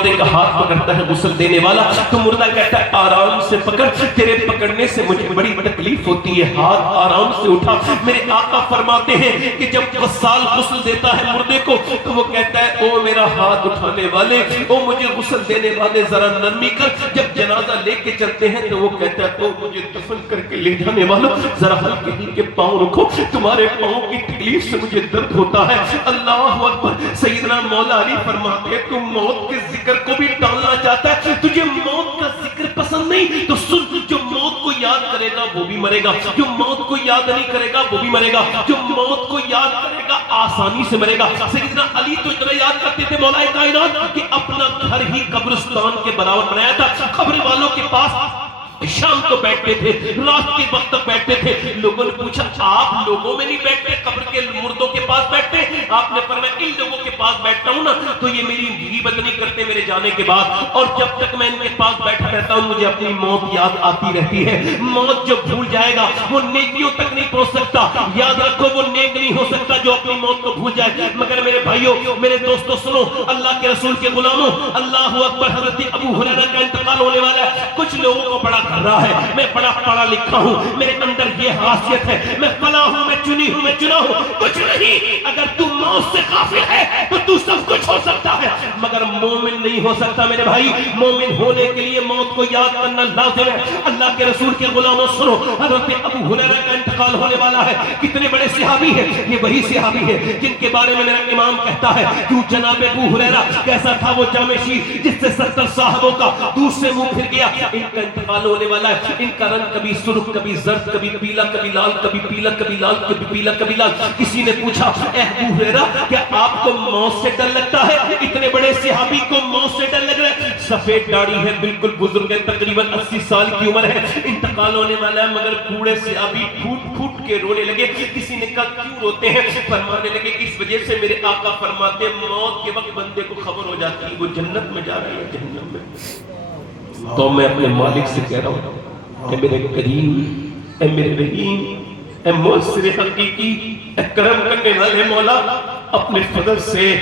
مردے کا ہاتھ پکڑتا ہے غسل دینے والا، تو مردہ کہتا ہے آرام سے پکڑ، تیرے پکڑنے سے مجھے بڑی تکلیف ہوتی ہے، ہاتھ آرام سے اٹھا۔ میرے آقا فرماتے ہیں کہ جب غسال غسل دیتا ہے مردے کو تو وہ کہتا ہے او میرا ہاتھ اٹھانے والے، او مجھے غسل دینے والے ذرا نرمی کر۔ جب جنازہ لے کے چلتے ہیں تو وہ کہتا ہے او مجھے دفن کر کے لے جانے والوں ذرا ہلکے ہلکے پاؤں رکھو، تمہارے پاؤں کی تکلیف سے مجھے درد ہوتا ہے۔ اللہ اکبر۔ سیدنا مولا علی فرماتے ہیں تم موت کے ذکر کو بھی ٹالنا چاہتا ہے، تجھے موت کا ذکر پسند نہیں تو سن، جو موت کو یاد کرے گا وہ بھی مرے گا، جو موت کو یاد نہیں کرے گا وہ بھی مرے گا، جو موت کو یاد کرے گا آسانی سے مرے گا۔ سیدنا علی تو اتنا یاد کرتے تھے مولا کائنات کہ اپنا گھر ہی قبرستان کے برابر بنایا تھا۔ قبر والوں کے پاس شام کو بیٹھتے تھے، رات کے وقت تک بیٹھتے تھے۔ لوگوں نے پوچھا آپ لوگوں میں نہیں بیٹھتے، قبر کے مردوں کے پاس بیٹھتے؟ آپ نے فرمایا ان لوگوں کے پاس بیٹھتا ہوں نا تو یہ میری غیبت نہیں کرتے میرے جانے کے بعد، اور جب تک میں ان کے پاس بیٹھا رہتا ہوں مجھے اپنی موت یاد آتی رہتی ہے۔ موت جو بھول جائے گا وہ نیکیوں تک نہیں پہنچ سکتا، یاد رکھو وہ نیک نہیں ہو سکتا جو اپنی موت کو بھول جائے۔ مگر میرے بھائیوں میرے دوستوں سنو، اللہ کے رسول کے غلاموں، اللہ اکبر، حضرت ابو ہریرہ کا انتقال ہونے والا ہے۔ کچھ لوگوں کو بڑا رہا ہے میں بڑا پڑھا لکھا ہوں، میرے اندر یہ خاصیت ہے، میں فلاں ہوں، میں چنی ہوں، میں چنا ہوں۔ کچھ نہیں، اگر تو موت سے غافل ہے تو تو سب کچھ ہو سکتا ہے مگر مومن نہیں ہو سکتا میرے بھائی۔ مومن ہونے کے لیے موت کو یاد کرنا لازم ہے۔ اللہ کے رسول کے غلاموں سنو، حضرت ابو ہریرہ کا انتقال ہونے والا ہے۔ کتنے بڑے صحابی ہیں، یہ وہی صحابی ہیں جن کے بارے میں میرا امام کہتا ہے کیوں جناب ابو ہریرہ کیسا تھا وہ جامع شیر جس سے 70 صحابوں کا دور سے منہ پھر گیا۔ ان کا انتقال ہونے والا ہے، ان کا رنگ کبھی سرخ کبھی زرد کبھی پیلا کبھی لال کبھی پیلا کبھی لال کبھی پیلا کبھی لال۔ کسی نے پوچھا اے ابو ہریرہ کیا آپ کو موت سے ڈر لگتا ہے؟ اتنے بڑے صحابی کو موت سے ڈر لگ رہا ہے، سفید داڑھی ہے، بالکل بزرگ ہے، تقریباً 80 سال کی عمر ہے، انتقال ہونے والا ہے، مگر بوڑھے صحابی پھوٹ پھوٹ کے رونے لگے۔ کسی نے کہا کیوں روتے ہیں؟ فرمانے لگے اس وجہ سے میرے آقا فرماتے ہیں موت کے وقت بندے کو خبر ہو جاتی ہے وہ جنت میں جا رہا ہے جہنم میں۔ تو میں اپنے مالک سے کہہ رہا ہوں اے میرے کریم، اے میرے رحیم، اے مؤثر حقیقی، اے کرم کرنے والے مولا، اپنے فضل سے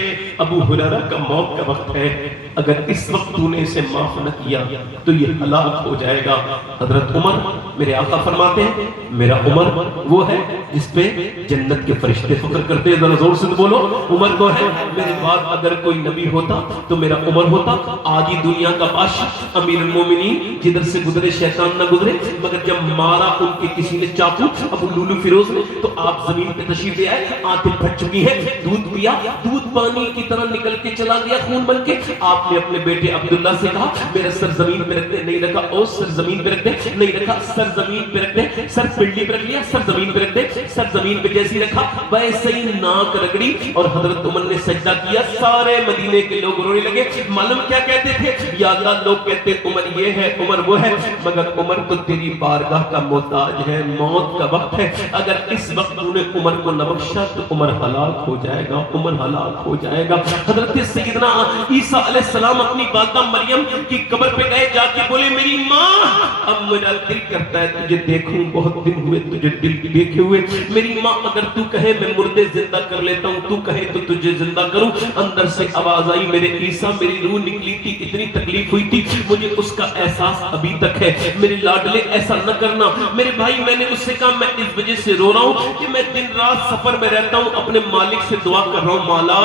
ابو ہریرہ کا موت کا وقت ہے، اگر اس وقت تو نے اسے معاف نہ کیا تو یہ ہلاک ہو جائے گا۔ حضرت عمر میرے آقا فرماتے ہیں میرا عمر وہ ہے جس پہ جنت کے فرشتے فخر کرتے ہیں، ذرا زور سے بولو عمر وہ ہے۔ میرے بعد اگر کوئی نبی ہوتا تو میرا عمر ہوتا، آدھی دنیا کا بادشاہ، امیر المومنین، جدھر سے گزرے شیطان نہ گزرے، مگر جب مارا ان کے کسی نے چاقو ابو لولو فیروز نے تو آپ زمین پہ تشریف لے آئے، آنکھیں پھٹ چکی ہیں، دودھ پیا، دودھ پانی کی طرح نکل کے چلا گیا خون بن کے۔ آپ نے اپنے بیٹے عبداللہ سے کہا میرا سر زمین پہ رکھ دے، نہیں رکھا، او سر زمین پہ رکھ دے، نہیں رکھا، سر زمین پہ رکھ دے، سر پنڈلی پہ رکھ لیا، سر زمین پہ رکھ دے، سر زمین پہ جیسی رکھا ویسے ہی ناک رگڑی اور حضرت عمر نے سجدہ کیا۔ سارے مدینے کے لوگ رونے لگے۔ معلوم کیا کہتے تھے؟ یا اللہ لوگ کہتے عمر یہ ہے عمر وہ ہے، مگر عمر تو تیری بارگاہ کا محتاج ہے، موت کا وقت ہے، اگر اس وقت تو نے عمر کو نہ بخشا تو عمر ہلاک ہو جائے گا، عمر ہلاک ہو جائے گا۔ حضرت سیدنا عیسیٰ علیہ السلام اپنی والدہ مریم کی قبر پہ گئے، جا کے بولے میری ماں اب میرا دل کرتا ہے تجھے دیکھوں، بہت دن ہوئے تجھے دل دیکھے ہوئے، میری ماں اگر تو کہے میں مردے زندہ کر لیتا ہوں، تو کہے تو تجھے زندہ کروں۔ اندر سے آواز آئی میرے عیسیٰ میری روح نکلی تھی، اتنی تکلیف ہوئی تھی، مجھے اس کا احساس ابھی تک ہے، میرے لاڈلے ایسا نہ کرنا۔ میرے بھائی میں نے اس سے کہا میں اس وجہ سے رو رہا ہوں کہ میں دن رات سفر میں رہتا ہوں، اپنے مالک سے دعا کر رہا ہوں مولا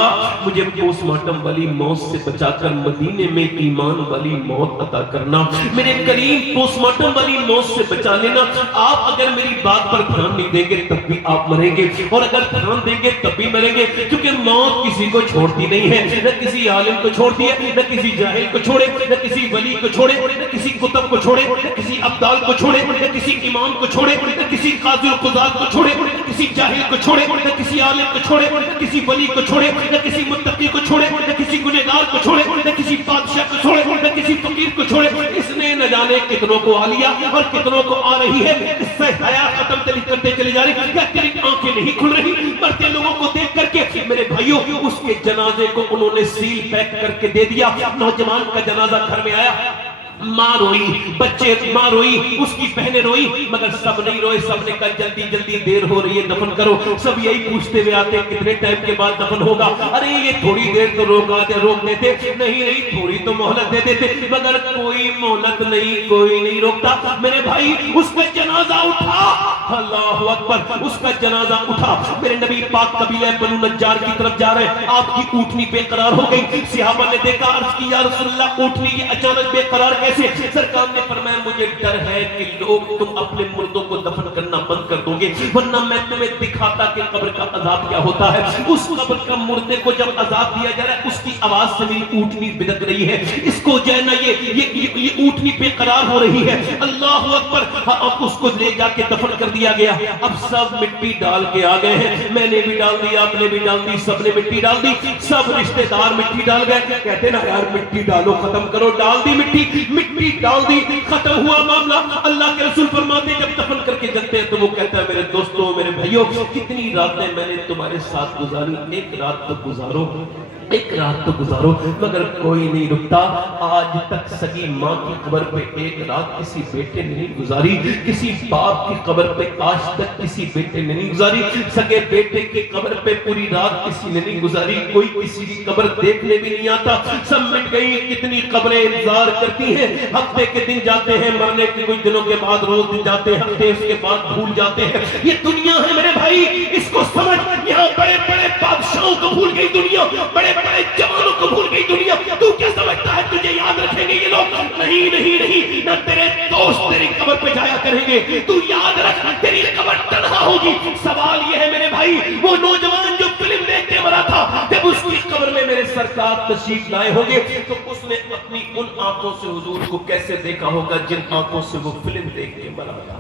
مجھے پوسٹ مارٹم والی موت سے بچا کر مدینے میں ایمان والی موت عطا کرنا، میرے کریم پوسٹ مارٹم والی موت سے بچا لینا۔ آپ اگر میری بات پر دھیان نہیں دیں گے تب بھی آپ مریں گے، اور اگر دھیان دیں گے تب بھی مریں گے، کیونکہ موت کسی کو چھوڑتی نہیں ہے، نہ کسی عالم کو چھوڑتی ہے، نہ کسی جاہل کو چھوڑے، نہ کسی ولی کو چھوڑے، نہ کسی کتب کو چھوڑے، نہ کسی ابدال کو چھوڑے، نہ کسی امام کو چھوڑے، نہ کسی قاضی القضات کو چھوڑے، نہ کسی جاہل کو چھوڑے، نہ کسی عالم کو چھوڑے، نہ کسی ولی کو چھوڑے، نہ کسی متقی کو چھوڑے، نہ کسی گنہگار کو چھوڑے، نہ کسی بادشاہ کو چھوڑے، نہ کسی فقیر کو چھوڑے۔ اس نے نہ جانے کتنوں کو آ لیا اور کتنوں کو آ رہی ہے، اس سے حیا ختم کرتے چلی جا رہی، کیا تیری آنکھیں نہیں کھل رہی؟ مرتے لوگوں کو دیکھ کر کے میرے بھائیوں اس کے جنازے کو انہوں نے سیل پیک کر کے دے دیا۔ نوجوان کا جنازہ گھر میں آیا، ماں روئی، بچے ماں روئی، اس کی بہنیں روئی، مگر سب نہیں روئے. سب نے کہا جلدی جلدی دیر ہو رہی ہے دفن کرو. سب یہی پوچھتے ہوئے آتے کتنے ٹائم کے بعد دفن ہوگا. ارے یہ تھوڑی دیر تو روک دیتے, نہیں تھوڑی تو مہلت دے دیتے, مگر کوئی مہلت نہیں, کوئی نہیں روکتا. میرے بھائی اس کا جنازہ اٹھا, اللہ اکبر, اس کا جنازہ اٹھا. میرے نبی پاک قبیلہ بنو نجار کی طرف جا رہے ہیں, آپ کی اونٹنی بے قرار ہو گئی. صحابہ نے دیکھا, عرض کی یا رسول اللہ اونٹنی یہ اچانک بے قرار کیسے؟ سرکار نے فرمایا مجھے ڈر ہے کہ لوگ تم اپنے مردوں کو دفن کرنا بند کر دو گے, ورنہ میں تمہیں دکھاتا کہ قبر کا عذاب کیا ہوتا ہے. اس قبر کا مردے کو جب عذاب دیا جا رہا ہے, اس کی آواز سے میری اونٹنی بدک رہی ہے, اس کو جو ہے نا یہ اونٹنی بے قرار ہو رہی ہے. اللہ اکبر. اب اس کو لے جا کے دفن کر دیا گیا. اب سب مٹی ڈال کے آ گئے ہیں, میں نے بھی ڈال دی, آپ نے بھی ڈال دی, سب نے مٹی ڈال دی, سب رشتہ دار مٹی ڈال گئے. کہتے نا یار مٹی ڈالو ختم کرو, ڈال دی مٹی ڈال دی, ختم ہوا معاملہ. اللہ کے رسول فرماتے جب دفن کر کے جلتے ہیں تو وہ کہتا ہے میرے دوستوں میرے بھائیوں کتنی راتیں میں نے تمہارے ساتھ گزاری, ایک رات تو گزارو, ایک رات تو گزارو, مگر کوئی نہیں رکتا. آج تک سگی ماں کی قبر پہ ایک رات کسی بیٹے نے نہیں گزاری, کسی باپ کی قبر پہ آج تک کسی بیٹے نے نہیں گزاری, سگے بیٹے کی قبر پہ پوری رات کسی نے نہیں گزاری. کوئی کسی کی قبر دیکھنے بھی نہیں آتا, سب مٹ گئی. کتنی قبریں انتظار کرتی ہیں, ہفتے کے دن جاتے ہیں, مرنے کے کچھ دنوں کے بعد روز دن جاتے ہیں, ہفتے اس کے بعد بھول جاتے ہیں. یہ دنیا ہے میرے بھائی, اس کو سمجھ. یہاں بڑے بڑے بادشاہوں کو بھول گئی دنیا, بڑے بڑے جوانوں کو بھول گئی دنیا. تو کیا سمجھتا ہے تجھے یاد رکھیں گے یہ لوگ؟ نہیں نہیں نہیں, نہ تیرے دوست تیری قبر پہ جایا کریں گے. تو یاد رکھ تیری قبر تنہا ہوگی. سوال یہ ہے میرے بھائی, وہ نوجوان جو فلم دیکھ کے مرا تھا, جب اس کی قبر میں میرے سرکار تشریف لائے ہوں گے تو اس نے اپنی ان آنکھوں سے حضور کو کیسے دیکھا ہوگا جن آنکھوں سے وہ فلم دیکھ کے مرا تھا.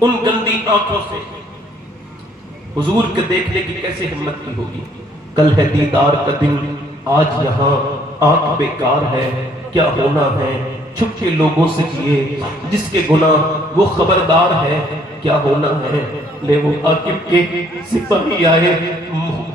ان گندی آنکھوں سے حضور کے دیکھنے کی کیسے ہمت کی ہوگی. کل ہے دیدار کا دن, آج یہاں آنکھ بیکار ہے, کیا ہونا ہے چھپ کے لوگوں سے کیے, جس کے گناہ وہ خبردار ہے, کیا ہونا ہے. لے وہ عاقب کے سپاہی آئے,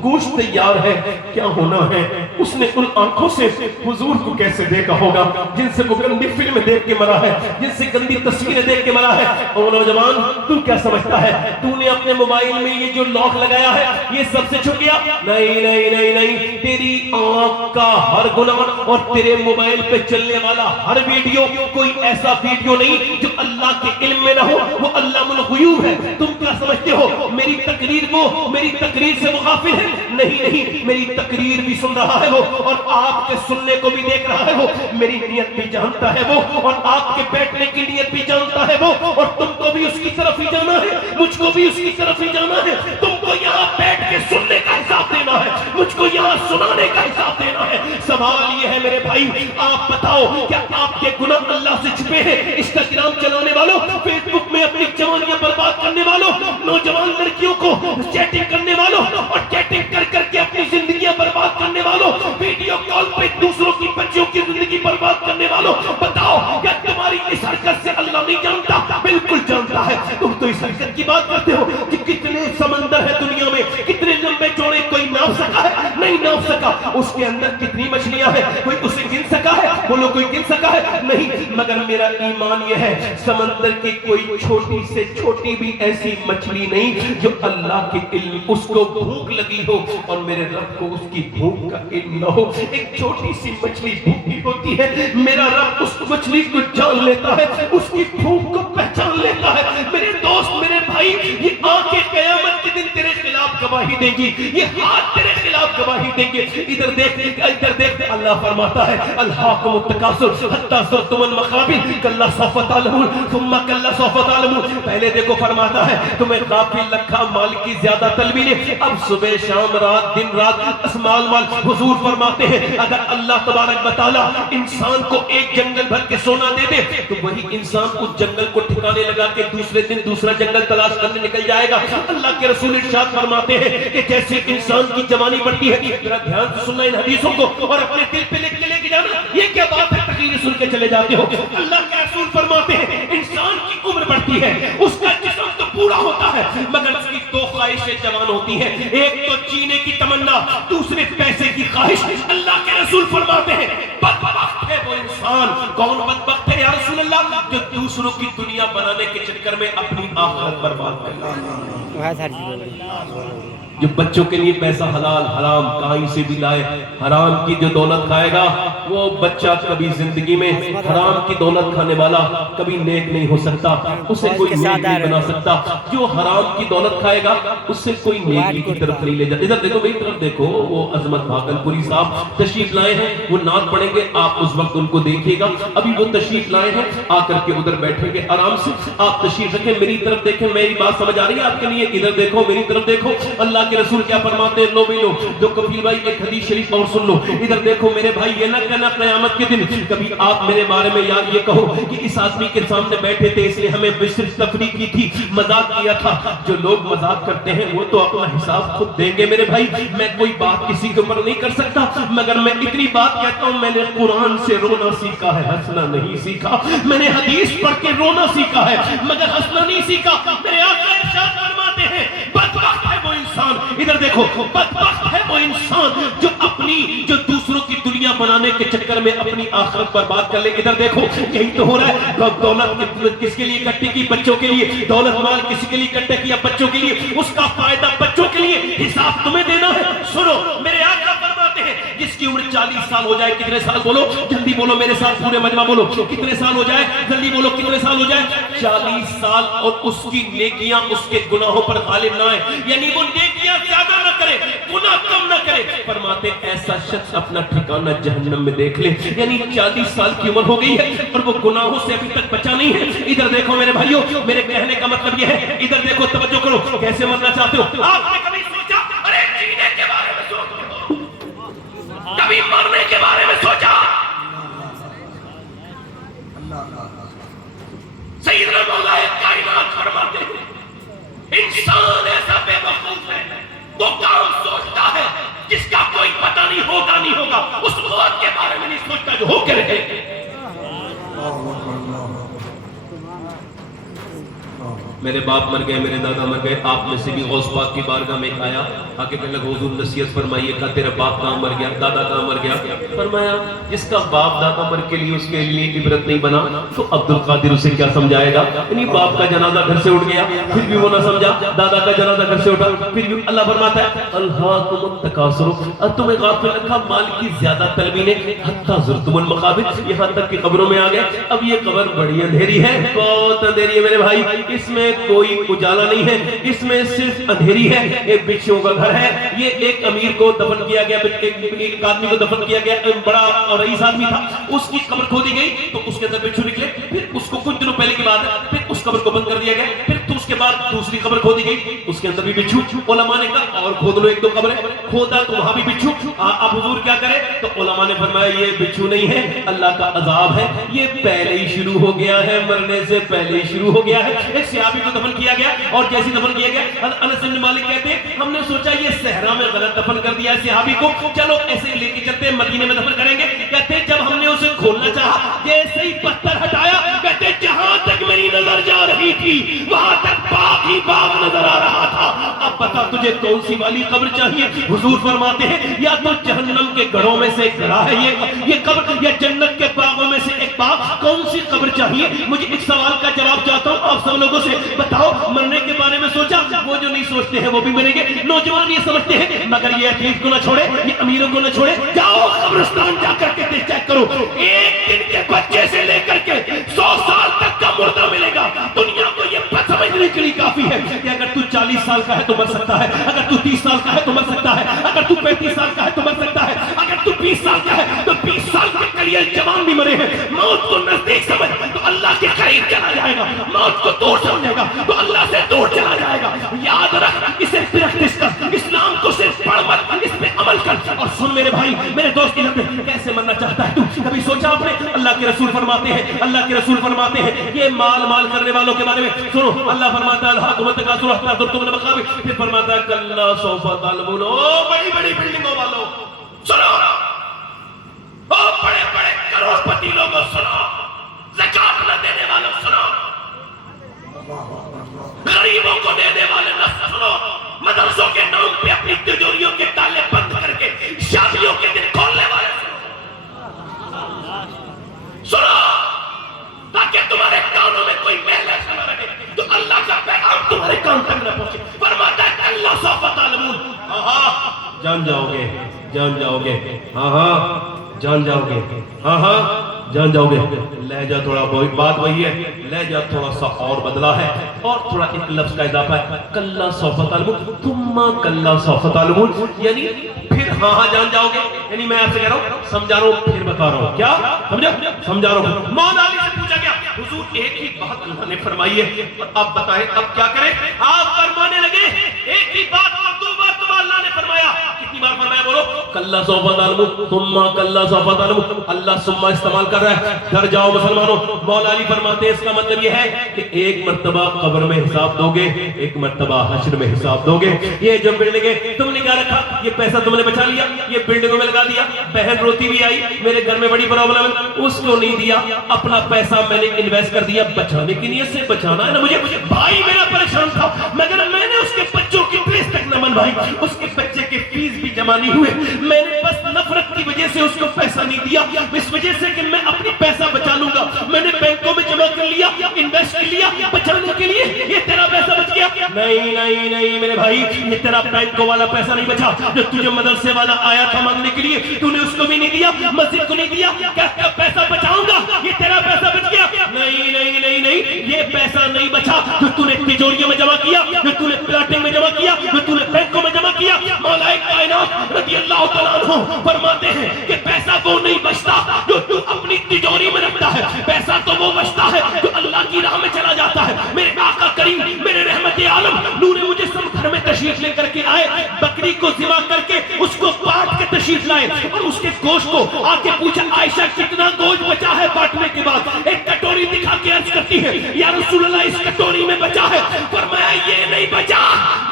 گوشت تیار ہے, کیا ہونا ہے. اس نے ان آنکھوں سے حضور کو کیسے دیکھا ہوگا جن سے وہ گندی فلم دیکھ کے مرا ہے, جن سے گندی تصویریں دیکھ کے مرا ہے. اور نوجوان تو کیا سمجھتا ہے تو نے اپنے موبائل میں یہ جو لاک لگایا ہے یہ سب سے چھپ گیا؟ نہیں نہیں نہیں نہیں, تیری آنکھ کا ہر گناہ اور تیرے موبائل پہ چلنے والا ہر ویڈیو کوئی ایسا ویڈیو نہیں جو اللہ کے علم میں نہ ہو, وہ علام الغیوب ہے. تم کیا سمجھتے ہو میری تقریر سے وہ غافل ہے؟ نہیں نہیں, میری تقریر بھی سن رہا ہے وہ, اور آپ کے سننے کو بھی دیکھ رہا ہے وہ, میری نیت بھی جانتا ہے وہ, اور آپ کے بیٹھنے کی نیت بھی جانتا ہے وہ, اور تم کو بھی اس کی طرف ہی جانا ہے, مجھ کو بھی اس کی طرف ہی جانا ہے. تم کو یہاں بیٹھ کے سننے کا حساب دینا ہے, مجھ کو یہاں سنانے کا حساب دینا ہے. سوال یہ ہے میرے بھائی, آپ بتاؤ کیا آپ کے گناہ اللہ سے چھپے ہیں؟ انسٹاگرام چلانے والوں, فیس بک میں اپنی جوانیاں برباد کرنے والوں, نوجوان لڑکیوں کو چیٹنگ کرنے والوں, اور چیٹنگ کر کر کے اپنی زندگیاں برباد کرنے والوں, ویڈیو کال پہ دوسروں کی بچیوں کی زندگی برباد کرنے والوں, بتاؤ کیا تمہاری اس حرکت سے اللہ نہیں جانتا؟ بالکل جانتا ہے. تم تو اس حرکت کی بات کرتے ہو کہ کتنے سمندر ہے دنیا میں, کتنے لمبے چوڑے, کوئی ناپ سکا ہے؟ نہیں ناپ سکا. اس کے اندر کتنی مچھلیاں ہیں, کوئی اسے گن سکا ہے؟ بولو کوئی گن سکا ہے؟ نہیں. مگر میرا ایمان یہ ہے سمندر کی کوئی چھوٹی سے چھوٹی بھی ایسی مچھلی نہیں جو اللہ کے علم, اس کو بھوک لگی ہو اور میرے رب کو اس کی بھوک کا علم نہ ہو. ایک چھوٹی سی مچھلی بھوکی ہوتی ہے, میرا رب اس مچھلی کو جان لیتا ہے, اس کی بھوک کو پہچان لیتا ہے. میرے دوست میرے بھائی, یہ آنکھیں قیامت کے دن تیرے خلاف گواہی دیں گی, یہ ہاتھ تیرے خلاف گواہی دیں گے. ادھر دیکھ ادھر دیکھ, اللہ فرماتا ہے الہاکم التکاثر حتی زرتم المقابر کلا سوف تعلمون ثم کلا سوف تعلمون. پہلے دیکھو فرماتا ہے تمہیں غافل رکھا مال کی زیادہ طلبی نے, اب صبح شام رات دن رات اسمال مال. حضور فرماتے ہیں اگر اللہ تبارک و تعالی انسان کو ایک جنگل بھر کے سونا دے دے تو وہی انسان اس جنگل کو ٹھکانے لگا کے دوسرے دن دوسرا جنگل تلاش کرنے نکل جائے گا. اللہ کے رسول ارشاد فرماتے ہیں کہ جیسے انسان کی جوانی بڑھتی ہے, ذرا دھیان سے سننا ان حدیثوں کو اور اپنے دل پہ لکھ کے لے کے جانا. یہ کیا بات ہے تقریر سن کے چلے جاتے ہو؟ اللہ کے رسول فرماتے ہیں انسان کی عمر بڑھتی ہے, اس کا جسم تو پورا ہوتا ہے, مگر اس کی دو خواہشیں جوان ہوتی ہیں, ایک تو جینے کی تمنا, دوسرے پیسے کی خواہش. اللہ کے رسول فرماتے ہیں انسان کون بدبخت ہے یا رسول اللہ؟ جو دوسروں کی دنیا بنانے کے چکر میں اپنی آخرت برباد کرتا ہے۔ جو بچوں کے لیے پیسہ حلال حرام کہیں سے بھی لائے، حرام کی جو دولت کھائے گا وہ بچہ کبھی زندگی میں حرام کی دولت کھانے والا کبھی نیک نہیں ہو سکتا، اسے کوئی نیک نہیں بنا سکتا۔ جو حرام کی دولت کھائے گا اس سے کوئی نیکی کی طرف نہیں لے جاتا۔ ادھر دیکھو میری طرف دیکھو، وہ عظمت بھاگلپوری صاحب تشریف لائے ہیں، وہ نعت پڑھیں گے، آپ اس وقت ان کو دیکھیے گا۔ ابھی وہ تشریف لائے ہیں، آ کر کے ادھر بیٹھیں گے آرام سے، آپ تشریف رکھیں، میری طرف دیکھیں، میری بات سمجھ آ رہی ہے آپ کے لیے؟ ادھر دیکھو میری طرف دیکھو، اللہ کے رسول کیا فرماتے ہیں؟ لو بھی لو، جو کفیل بھائی ایک حدیث شریف اور سن لو، ادھر دیکھو میرے بھائی، یہ نہ کہنا قیامت کے دن کبھی آپ میرے بارے میں یاد یہ کہو کہ اس آدمی کے سامنے بیٹھے تھے اس نے ہمیں صرف تفریح کی تھی، مذاق کیا تھا۔ جو لوگ مذاق کرتے ہیں وہ تو اپنا حساب خود دیں گے میرے بھائی، میں کوئی بات کسی کے اوپر نہیں کر سکتا، مگر میں اتنی بات کہتا ہوں، میں نے قرآن سے رونا سیکھا ہے، ہنسنا نہیں سیکھا۔ میں نے حدیث پڑھ کے رونا سیکھا ہے مگر ہنسنا نہیں سیکھا۔ میرے آقا ارشاد فرماتے ہیں بدبخت ہے وہ انسان، ادھر دیکھو، بدبخت ہے وہ انسان جو دوسروں کی دنیا بنانے کے چکر میں اپنی آخرت برباد کر لے۔ ادھر دیکھو یہی تو ہو رہا ہے، دولت کس کے لیے اکٹھی کی؟ بچوں کے لیے۔ دولت مال کس کے لیے اکٹھا کیا؟ بچوں کے لیے۔ اس کا فائدہ بچوں کے لیے، حساب تمہیں دینا ہے۔ سنو میرے آقا فرماتے ہیں جس کی عمر 40 سال ہو جائے، کتنے سال بولو جلدی بولو میرے ساتھ، پورے مجمع بولو، کتنے سال ہو جائے جلدی بولو، کتنے سال ہو جائے؟ 40 سال، اور اس کی نیکیاں اس کے گناہوں پر غالب نہ آئے، یعنی وہ نیکیاں زیادہ نہ کرے، گناہ کم نہ کرے۔ فرماتے ایسا شخص اپنا ٹھکانہ جہنم میں دیکھ لے، یعنی 40 سال کی عمر ہو گئی ہے اور وہ گناہوں سے ابھی تک بچا نہیں ہے۔ ادھر دیکھو میرے بھائیوں، میرے کہنے کا مطلب یہ ہے، ادھر دیکھو، توجہ کرو، کیسے مرنا چاہتے ہو؟ آپ نے کبھی سوچا ارے جینے کے بارے میں سوچا، کبھی مرنے کے بارے میں سوچا؟ سیدنا مولا کائنات فرماتے ہیں انسان ایسا بے وقوف ہے، وہ کام سوچتا ہے جس کا کوئی پتہ نہیں ہوگا نہیں ہوگا، اس موت کے بارے میں نہیں سوچتا جو ہو کے رہے۔ میرے باپ مر گئے، میرے دادا مر گئے، آپ میں سے بھی غوث پاک کی بارگاہ میں آیا، آگے کہنے لگا حضور نصیحت فرمائیے، کہا تیرا باپ کہاں مر گیا، دادا کہاں مر گیا؟ فرمایا جس کا باپ دادا مر کے لیے اس کے لیے عبرت نہیں بنا تو عبد القادر اسے کیا سمجھائے گا؟ یعنی باپ کا جنازہ گھر سے اٹھ گیا پھر بھی وہ نہ سمجھا، دادا کا جنازہ گھر سے اٹھا پھر بھی۔ اللہ فرماتا ہے الہاکم التکاثر، تمہیں غافل رکھا مال کی زیادہ طلبی نے، حتی زرتم المقابر، یہاں تک کہ قبروں میں آ گئے۔ اب یہ قبر بڑی اندھیری ہے، بہت اندھیری ہے میرے بھائی، اس میں کوئی اجالا نہیں ہے، اس میں صرف اندھیری ہے۔ ایک بچھیوں کا گھر ہے، یہ ایک امیر کو دفن کیا گیا، ایک آدمی کو دفن کیا گیا، بڑا اور رئیس آدمی تھا، اس کی قبر کھودی گئی تو اس کے اندر بچھو نکلے، پھر اس کو کچھ دنوں پہلے کی بات ہے، پھر اس قبر کو بند کر دیا گیا، پھر اس کے بعد دوسری قبر کھودی گئی، اس کے اندر بھی بچھو۔ علماء نے کہا اور کھود لو ایک دو قبریں، کھودا تو وہاں بھی بچھو۔ اب حضور کیا کرے؟ تو علماء نے فرمایا یہ بچھو نہیں ہے، اللہ کا عذاب ہے، یہ پہلے ہی شروع ہو گیا ہے، مرنے سے پہلے ہی شروع ہو گیا ہے۔ ایک صحابی کو دفن کیا گیا اور جیسی دفن کیا گیا، انس بن مالک کہتے ہیں ہم نے سوچا یہ صحرا میں غلط دفن کر دیا ہے صحابی کو، چلو ایسے لے کے چلتے ہیں مدینے میں دفن کریں گے۔ کہتے ہیں جب ہم نے اسے کھولنا چاہا، جیسے ہی پتھر ہٹایا، کہتے ہیں جہاں تک میری نظر جا رہی تھی وہاں تک باغ ہی باغ نظر آ رہا تھا۔ اب بتا تجھے کون سی والی قبر چاہیے؟ حضور فرماتے ہیں یا تو جہنم کے گڑھوں میں سے ایک گڑھا ہے یہ قبر، یا جنت کے باغوں میں سے ایک باغ، کون سی قبر چاہیے؟ مجھے ایک سوال کا جواب چاہتا ہوں آپ سب لوگوں سے، بتاؤ مرنے کے بارے میں سوچا؟ وہ جو نہیں سوچتے ہیں وہ بھی مریں گے، نوجوان یہ سمجھتے ہیں، مگر یہ عزیز کو نہ چھوڑے، یہ امیروں کو نہ چھوڑے، جاؤ قبرستان جا کر کے چیک کرو، ایک دن کے بچے سے لے کر کے 100 سال تک کا مردہ ملے گا۔ دنیا کو یہ بات سمجھنے کے لیے کافی ہے کہ اگر تو 40 سال کا ہے تو مر سکتا ہے، اگر تو 30 سال کا ہے تو مر سکتا ہے، اگر تو 35 سال کا ہے تو مر سکتا ہے، اگر تو 20 سال کا ہے تو 20 سال کے قلیل جوان بھی مرے ہیں۔ موت کو نزدیک سمجھ تو اللہ کے قریب چلا جائے گا، موت کو دور سمجھے گا تو اللہ سے دور چلا جائے گا۔ یاد رکھ، اسے پریکٹس کر، اسلام کو صرف پڑھ مت، اس پہ عمل کر۔ اور سن میرے بھائی، میرے دوست کی لمبے کیسے مرنا چاہتا ہے تو کبھی سوچا آپ نے؟ اللہ کے رسول فرماتے ہیں، اللہ کے رسول فرماتے ہیں یہ مال کرنے والوں کے بارے میں سنو، اللہ فرماتا ہے الہاکم التکاثر حتی زرتم المقابر، پھر فرماتا ہے کلا سوف تعلمون، بڑی بڑی بلڈنگوں والوں سنو، بڑے بڑے کروڑ پتی لوگوں سنو، زکات نہ دینے والوں سنو، غریبوں کو دینے والے نہ سنو، مدرسوں کے نام پہ اپنی تجوریوں کے تالے بند کر کے شادیوں کے دن کھولنے والے جان جاؤ گے، جان جاؤ گے، ہاں ہاں جان جاؤ گے، ہاں ہاں جان جاؤ گے۔ لہجہ تھوڑا بات وہی ہے، لہجہ تھوڑا سا اور بدلا ہے، اور تھوڑا ایک لفظ کا اضافہ ہے، کلا سوف تعلمون، ثم کلا سوف تعلمون، یعنی پھر ہاں ہاں جان جاؤ گے، یعنی میں آپ سے کہہ رہا ہوں، سمجھا رہا ہوں، پھر بتا رہا ہوں، کیا سمجھا؟ سمجھا رہا ہوں۔ مولا علی سے پوچھا گیا، حضور ایک ہی بات اللہ نے فرمائی ہے، اور اب بتائیں اب کیا کریں؟ آپ فرمانے لگے ایک ہی بات کو دو مرتبہ اللہ نے فرمایا، کتنی بار فرمایا بولو؟ کلا سوف تعلمون، ثم کلا سوف تعلمون، اللہ ثم استعمال کر رہا ہے، گھر جاؤ مسلمانوں۔ مولا علی فرماتے ہیں اس کا مطلب یہ ہے کہ ایک مرتبہ قبر میں حساب دو گے، ایک مرتبہ حشر میں حساب دو گے۔ یہ جو بلڈنگیں تم نے کیا رکھا، یہ پیسہ تم نے بچا لیا، یہ بلڈنگوں میں لگا دیا، بہن روتی بھی آئی میرے گھر میں بڑی پرابلم ہے، اس کو نہیں دیا، اپنا پیسہ میں نے انویسٹ کر دیا، بچانے کی نیت سے بچانا ہے نا مجھے۔ بھائی میرا پریشان تھا مگر میں نے اس کے بچوں کی ٹریس تک نہ منوائی، اس کے بچے کے فیس بھی جمع نہیں ہوئے، میں نے بس نفرت کی وجہ سے اس کو پیسہ نہیں دیا، اس وجہ سے کہ میں اپنی پیسہ بچا لوں گا، میں نے بینکوں میں جمع کر لیا، انویسٹ کر لیا بچانے کے لیے، یہ تیرا پیسہ بچ گیا؟ نہیں نہیں نہیں میرے بھائی، یہ تیرا بینکوں والا پیسہ نہیں بچا، جو تجھے مدرسے والا آیا تھا مانگنے کے لیے تو نے اس کو بھی نہیں دیا، مسجد کو نہیں دیا، کیا پیسہ بچاؤں گا، یہ تیرا پیسہ بچ گیا؟ نہیں نہیں نہیں نہیں، یہ پیسہ نہیں بچا جو تو نے تجوریوں میں جمع کیا، جو تو نے پلاٹنگ میں جمع کیا، جو تو نے بینکوں میں جمع کیا۔ مولا کائنات رضی اللہ تعالیٰ عنہ فرماتے ہیں کہ پیسہ وہ نہیں بچتا جو تو اپنی تجوری میں رکھتا ہے، پیسہ تو وہ بچتا ہے جو اللہ کی راہ میں چلا جاتا ہے۔ میرے آقا کریم، میرے رحمت عالم نور مجسم گھر میں تشریف لے کر کے آئے، بکری کو ذبح کر کے اس کو کاٹ کے تشریف لائے اور اس کے گوشت کو آ کے پوچھا عائشہ کتنا گوشت بچا ہے کاٹنے کے بعد؟ ایک کٹوری دکھا کے عرض کرتی ہے یا رسول اللہ اس کٹوری میں بچا ہے، فرمایا یہ نہیں بچا،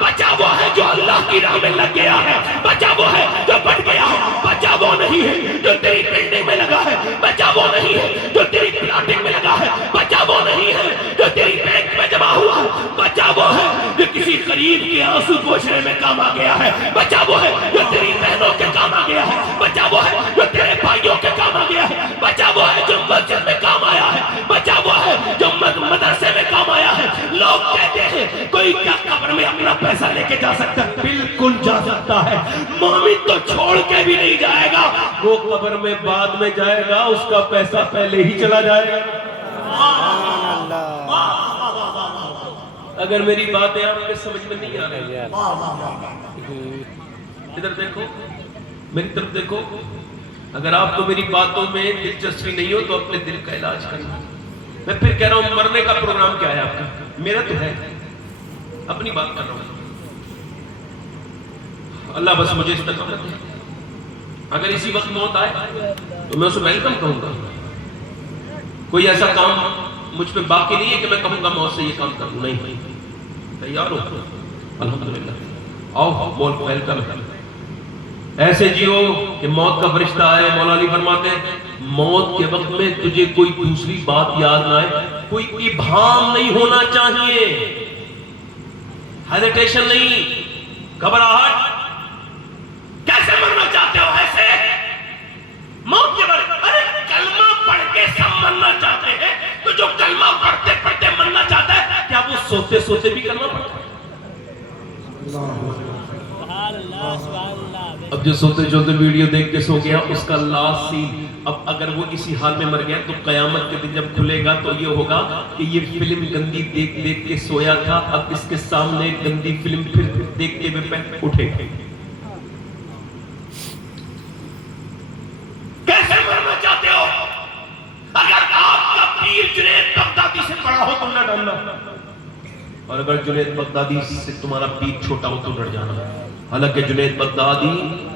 بچا وہ ہے جو اللہ کی راہ میں لگ گیا ہے، بچا وہ ہے جو بڑھ گیا ہے، بچا وہ نہیں ہے جو تیری بلڈنگ میں لگا ہے، بچا وہ نہیں ہے جو تیری پلاٹنگ میں لگا ہے، بچا وہ نہیں ہے جو تیری بینک میں جمع ہوا ہے، بچا وہ ہے جو کسی غریب کے آنسو پوچھنے میں کام آ گیا ہے، بچا وہ ہے جو تیری بہنوں کے کام آ گیا ہے، بچا وہ ہے جو تیرے بھائیوں کے کام آ گیا ہے، بچا وہ ہے جو مسجد میں کام آیا ہے، بچا وہ ہے جو مدرسے میں کام آیا ہے۔ لوگ کہتے ہیں کوئی کیا قبر میں اپنا پیسہ لے کے جا سکتا ہے؟ بالکل جا سکتا ہے، مومن تو چھوڑ کے بھی نہیں جائے گا، وہ قبر میں بعد میں جائے گا، اس کا پیسہ پہلے ہی چلا جائے گا۔ اگر میری باتیں آپ کے سمجھ میں نہیں آ رہی، ادھر دیکھو، میری طرف دیکھو، اگر آپ کو میری باتوں میں دلچسپی نہیں ہو تو اپنے دل کا علاج کرنا۔ میں پھر کہہ رہا ہوں مرنے کا پروگرام کیا ہے آپ کا؟ میرا تو ہے، اپنی بات کر رہا ہوں، اللہ بس مجھے استقامت دے۔ اگر اسی وقت موت آئے تو میں اسے ویلکم کہوں گا، کوئی ایسا کام مجھ پہ باقی نہیں ہے کہ میں کہوں گا موت سے یہ کام کروں، نہیں، تیار ہو الحمدللہ، آؤ موت ویلکم ہے، ایسے جیو کہ موت کا فرشتہ آئے۔ مولا علی فرماتے ہیں موت کے وقت میں تجھے کوئی دوسری بات یاد نہ آئے، کوئی ابہام نہیں ہونا چاہیے، ہیزیٹیشن نہیں، گھبراہٹ۔ کیسے مرنا چاہتے ہو ایسے؟ موت کے وقت ارے کلمہ پڑھ کے سب مرنا چاہتے ہیں، تو جو کلمہ پڑھتے پڑھتے مرنا چاہتا ہے کیا وہ سوتے سوتے بھی کلمہ پڑھتا ہے؟ اب جو سوتے سوتے ویڈیو دیکھ کے سو گیا اس کا لاسٹ سین، اب اگر وہ اسی حال میں مر گیا تو قیامت کے دن جب کھلے گا تو یہ ہوگا کہ یہ فلم گندی دیکھ دیکھ کے سویا تھا، اب اس کے سامنے گندی فلم پھر دیکھتے ہوئے اٹھے۔ کیسے مرنا چاہتے ہو؟ اگر آپ کا پیر جنید بغدادی سے بڑا ہو تو نہ ڈرنا، اور اگر جنید بغدادی سے تمہارا پیر چھوٹا ہو تو ڈر جانا۔ حالانکہ جنید بغدادی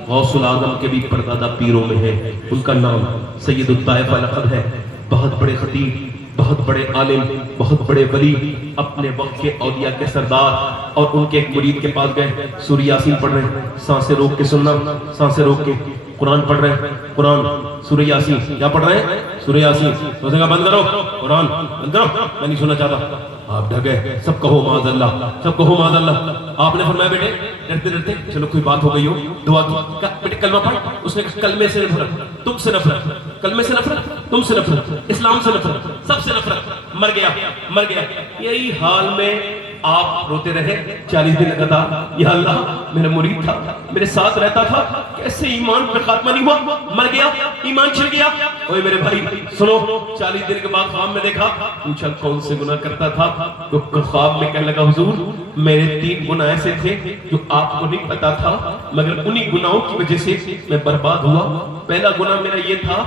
غوث العظم کے بھی پردادا پیروں میں ہے، ان کا نام سید الطائفہ لقب ہے، بہت بڑے خطیب، بہت بڑے عالم، بہت بڑے ولی، اپنے وقت کے اولیاء کے سردار، اور ان کے ایک مرید کے پاس گئے، سورہ یاسین پڑھ رہے ہیں، سانسیں روک کے سننا، سانسیں روک کے، قرآن پڑھ رہے ہیں، قرآن سورہ یاسین، کیا پڑھ رہے ہیں؟ سورہ یاسین۔ تو اس نے کہا بند کرو قرآن، بند کرو، میں نہیں سننا چاہتا۔ آپ ڈر گئے، سب کہو معاذ اللہ، سب کہو معاذ اللہ۔ آپ نے فرمایا بیٹے ڈرتے ڈرتے چلو کوئی بات ہو گئی ہو، دعا کی، بیٹے کلمہ پڑھ۔ اس نے کہا کلمے سے نفرت، تم سے نفرت، کلمے سے نفرت، تم سے نفرت، اسلام سے نفرت، سب سے نفرت، مر گیا، مر گیا۔ یہی حال میں آپ روتے رہے 40 دن لگاتار، یا اللہ میرا مرید تھا، میرے ساتھ رہتا تھا، کیسے ایمان پہ خاتمہ نہیں ہوا، مر گیا، ایمان چھڑ گیا۔ اوے میرے بھائی سنو، 40 دن کے بعد خواب میں دیکھا، پوچھا کون سے گناہ کرتا تھا؟ تو خواب میں کہنے لگا حضور میرے 3 گناہ ایسے تھے جو آپ کو نہیں پتا تھا، مگر انہی گناہوں کی وجہ سے میں برباد ہوا۔ پہلا گناہ میرا یہ تھا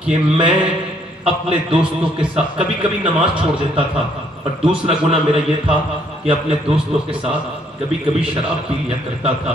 کہ میں اپنے دوستوں کے ساتھ کبھی کبھی نماز چھوڑ دیتا تھا، اور دوسرا گناہ میرا یہ تھا کہ اپنے دوستوں کے ساتھ کبھی کبھی شراب پی لیا کرتا تھا،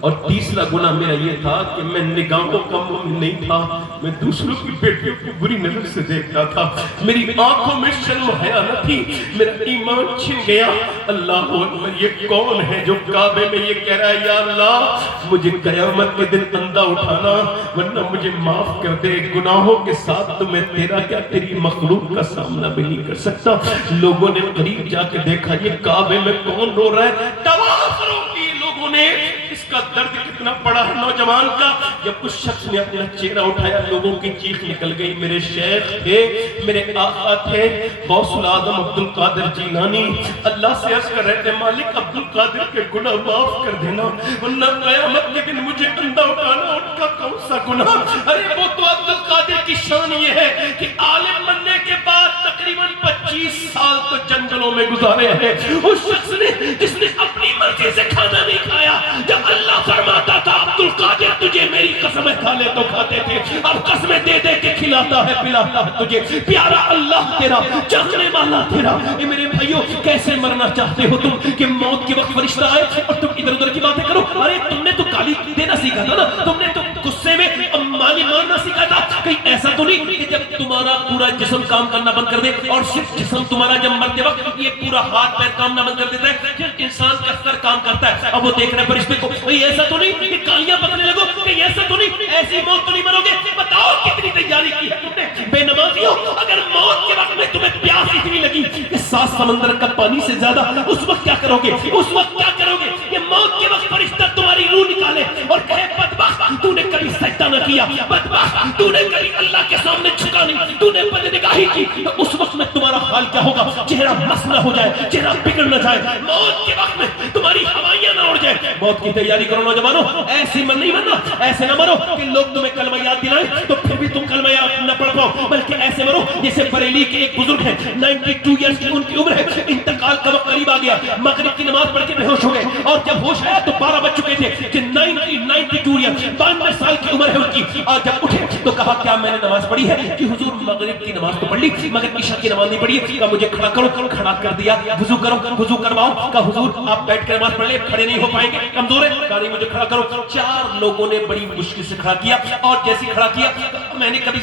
اور تیسرا گناہ میرا یہ تھا کہ میں نگاہوں کا مومن نہیں تھا، میں دوسروں کی بیٹیوں کو بری نظر سے دیکھتا تھا، میری آنکھوں میں شرم و حیا نہ تھی، میرا ایمان چھن گیا۔ اللہ اکبر، یہ کون ہے جو کعبے میں یہ کہہ رہا ہے یا اللہ مجھے قیامت کے دن اندھا اٹھانا ورنہ مجھے معاف کر دے، گناہوں کے ساتھ تو میں تیرا کیا تیری مخلوق کا سامنا بھی نہیں کر سکتا۔ لوگوں نے قریب جا کے دیکھا یہ کعبے میں کون رو رہا ہے، طواف روکی لوگوں نے، اس کا درد کتنا پڑا ہے نوجوان کا۔ جب اس شخص نے اپنا چہرہ اٹھایا لوگوں کی چیخ نکل گئی، میرے شیخ تھے، میرے آقا تھے غوث العظم عبد القادر جیلانی، اللہ سے عرض کر رہے تھے مالک عبد القادر کے گناہ معاف کر دینا ورنہ قیامت کے دن مجھے اندھا اٹھانا ان کا کون سا گناہ۔ ارے وہ تو عبد القادر کی شان یہ ہے کہ عالم بننے کے بعد تقریباً 25 سال تو جنگلوں میں گزارے ہیں۔ اس شخص نے جس نے اپنی مرضی سے کھانا نہیں کھایا، جب اللہ فرماتا تھا عبد القادر تجھے میری قسمیں کھا لے تو کھاتے تھے، اب قسمیں دے دے کے کھلاتا ہے پلاتا ہے تجھے، پیارا اللہ تیرا، چاہنے والا تیرا۔ اے میرے بھائیو کیسے مرنا چاہتے ہو تم کہ موت کے وقت فرشتہ آئے اور تم ادھر ادھر کی باتیں کرو؟ ارے تم نے تو گالی دینا سیکھا تھا نا، تم نے تو غصے میں مالی مارنا سیکھا تھا، کہیں ایسا تو نہیں کہ جب تمہارا پورا جسم کام کرنا بند کر دے اور صرف جسم تمہارا جب مرتے وقت یہ پورا ہاتھ پیر کام نہ بند کر دیتا ہے پھر انسان کا سر کام کرتا ہے، اب وہ دیکھ رہے فرشتے کو، کہیں ایسا تو نہیں کہ گالیاں بکنے لگو، کہیں ایسا تو نہیں ایسی موت تو نہیں مرو گے؟ بتاؤ کتنی تیاری کی ہے تم نے بے نمازی ہو؟ اگر موت کے وقت میں تمہیں پیاس اتنی لگی کہ 7 سمندر کا پانی سے زیادہ، اس وقت کیا کرو گے؟ اس وقت کیا کرو گے؟ یہ موت کے وقت فرشتہ تمہاری روح نکالے اور کہے بدبخت تو نے کبھی سجدہ نہ کیا، بدبخت تو نے کبھی اللہ کے سامنے جھکا نہیں، تو نے بدنگاہی کی، تو اس وقت میں تمہارا حال کیا ہوگا؟ چہرہ مس نہ ہو جائے، چہرہ بگڑ نہ جائے، موت کے وقت میں تمہاری ہوائیاں نہ اڑ جائے۔ موت کی تیاری کرو نوجوانوں، ایسی من نہیں مرنا، ایسے نہ مرو کہ لوگ تمہیں کلمہ یاد دلائیں تو پھر بھی تم کلمہ یاد نہ پڑھ پاؤ، بلکہ ایسے مرو جیسے بریلی کے ایک بزرگ ہیں 92 ایئرز کی ان کی عمر ہے، انتقال کا وقت قریب آ گیا، مغرب کی نماز پڑھ کے بے ہوش ہو گئے اور جب ہوش آیا تو 12 بج چکے تھے کہ 92 ایئرز 92 سال کی عمر ہے ان کی، اور جب اٹھے تو کہا کیا میں نے نماز پڑھی ہے؟ کہ حضور مغرب کی نماز تو پڑھ لی مگر عشاء کی نماز نہیں پڑھی ہے۔ کہا مجھے کھڑا کرو، کھڑا کر دیا، وضو کرو، وضو کرواؤ۔ کہا حضور آپ بیٹھ کر نماز پڑھ لیں، کھڑے نہیں ہو پائیں گے، کمزور ہے۔ کہا نہیں مجھے کھڑا کرو۔ 4 لوگوں نے بڑی مشکل سے کھڑا کیا اور جیسے کھڑا کیا میں نے کبھی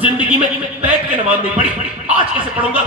زندگی میں بیٹھ کے نماز نہیں پڑھی، آج کیسے پڑھوں گا؟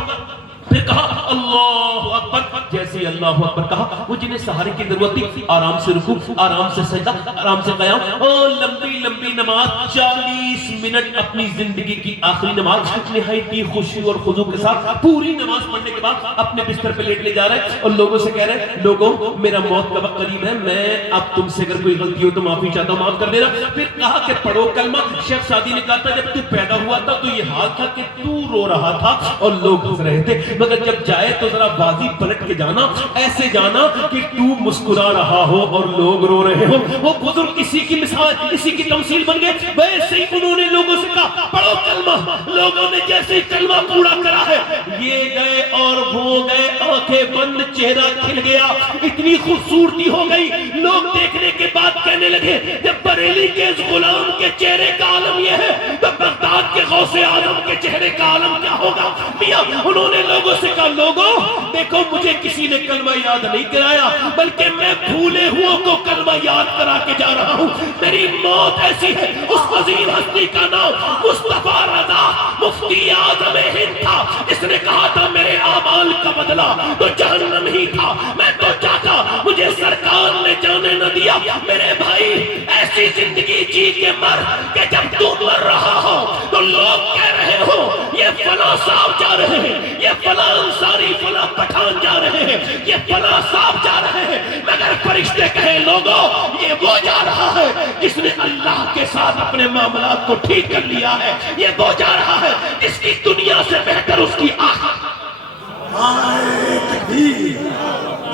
پھر کہا اللہ اکبر، جیسے اللہ اکبر کہا وہ جنہیں سہارے کی ضرورت تھی آرام سے رکوع، آرام سے سجدہ، آرام سے قیام، اور لمبی لمبی نماز 40 منٹ اپنی زندگی کی آخری نماز نہایت ہی خوشی اور خضوع کے ساتھ پوری نماز پڑھنے کے بعد اپنے بستر پہ لیٹ لے جا رہے ہیں اور لوگوں سے کہہ رہے ہیں لوگوں میرا موت کا وقت قریب ہے، میں اب تم سے اگر کوئی غلطی ہو تو معافی چاہتا ہوں، معاف کر دینا۔ پھر کہا کہ پڑھو کلمہ۔ شیخ سعدی نے کہا تھا جب تو پیدا ہوا تھا تو یہ حال تھا کہ تو رو رہا تھا اور لوگ ہنس رہے تھے، مگر جب جائے تو ذرا بازی پلٹ کے جانا، ایسے جانا کہ تو مسکرا رہا ہو اور لوگ رو رہے ہو۔ وہ بزرگ اسی کی مثال، اسی کی تمثیل بن گئے۔ ویسے ہی انہوں نے لوگوں سے کہا پڑھو کلمہ، لوگوں نے جیسے ہی کلمہ پورا کرا ہے یہ گئے اور وہ گئے، آنکھیں بند، چہرہ کھل گیا، اتنی خوبصورتی ہو گئی، لوگ دیکھنے کے بعد کہنے لگے جب بریلی کے اس غلام کے چہرے کا عالم یہ ہے تو بغداد کے غوث اعظم کے چہرے کا عالم کیا ہوگا؟ میاں انہوں نے لوگوں سے کہا لوگوں دیکھو مجھے کسی نے کلمہ یاد نہیں کرایا بلکہ میں بھولے ہوں کو کلمہ یاد کرا کے جا رہا ہوں۔ میری موت ایسی ہے، اس وزیر ہستی کا نام مصطفیٰ رضا مفتی اعظم ہند تھا، اس نے کہا تھا میرے اعمال کا بدلہ تو جہنم ہی تھا، میں تو چاہتا مجھے سرکار نے جانے نہ دیا۔ میرے بھائی ایسی زندگی جی کے مر کہ جب تو مر رہا ہو تو لوگ کہہ رہے ہو یہ فلاں صاحب جا رہے ہیں، یہ فلاں انصاری، فلاں پٹھان جا رہے ہیں، یہ فلاں صاحب جا رہے ہیں، مگر فرشتے کہیں لوگوں یہ وہ جا رہا ہے جس نے اللہ کے ساتھ اپنے معاملات کو ٹھیک کر لیا ہے، یہ وہ جا رہا ہے جس کی دنیا سے بہتر اس کی آخرت۔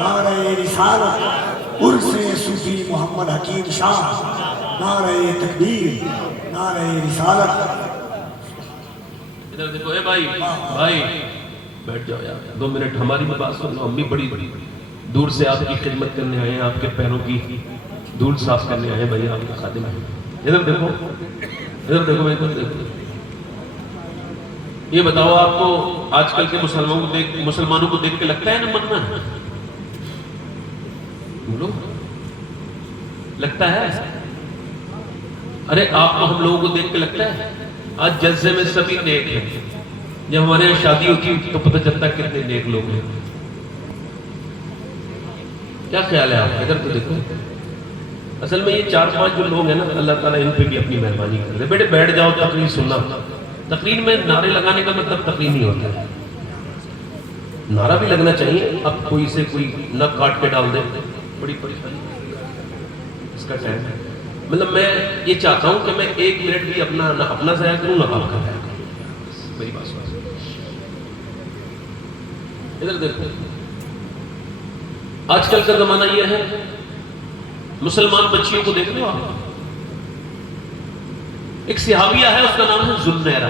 نعرہ رسالت عرس صوفی محمد حکیم شاہ، نعرہ تکبیر، نعرہ رسالت۔ ادھر دیکھو اے بھائی بیٹھ جاؤ یار 2 منٹ ہماری بھی بات سن لو. ہم بھی بڑی دور سے آپ کی خدمت کرنے آئے ہیں، آپ کے پیروں کی دھول صاف کرنے آئے ہیں بھائی، آپ کے خادم ہیں. ادھر دیکھو میں ادھر دیکھو. یہ بتاؤ آپ کو آج کل کے مسلمانوں کو دیکھ کے لگتا ہے نہ مننا ہے؟ بولو لگتا ہے؟ ارے آپ کو ہم لوگوں کو دیکھ کے لگتا ہے؟ آج جلسے میں سبھی نیک ہیں. جب ہمارے یہاں شادی ہوتی ہے تو پتہ چلتا ہے کتنے نیک لوگ ہیں. کیا خیال ہے آپ؟ ادھر تو دیکھو. اصل میں یہ 4-5 جو لوگ ہیں نا، اللہ تعالیٰ ان پہ بھی اپنی مہربانی کر دے. بیٹے بیٹھ جاؤ تقریر سننا. تقریر میں نعرے لگانے کا مطلب تقریر نہیں ہوتا ہے. نعرہ بھی لگنا چاہیے. اب کوئی سے کوئی نہ کاٹ کے ڈال دے، بڑی پریشانی اس کا ٹائم ہے. مطلب میں یہ چاہتا ہوں کہ میں 1 منٹ بھی اپنا ضائع کروں نہ آپ کا ضائع کروں. میری بات سن. ادھر دیکھو. آج کل کا زمانہ یہ ہے، مسلمان بچیوں کو دیکھ لو آپ. ایک صحابیہ ہے، اس کا نام ہے ذوالنیرہ.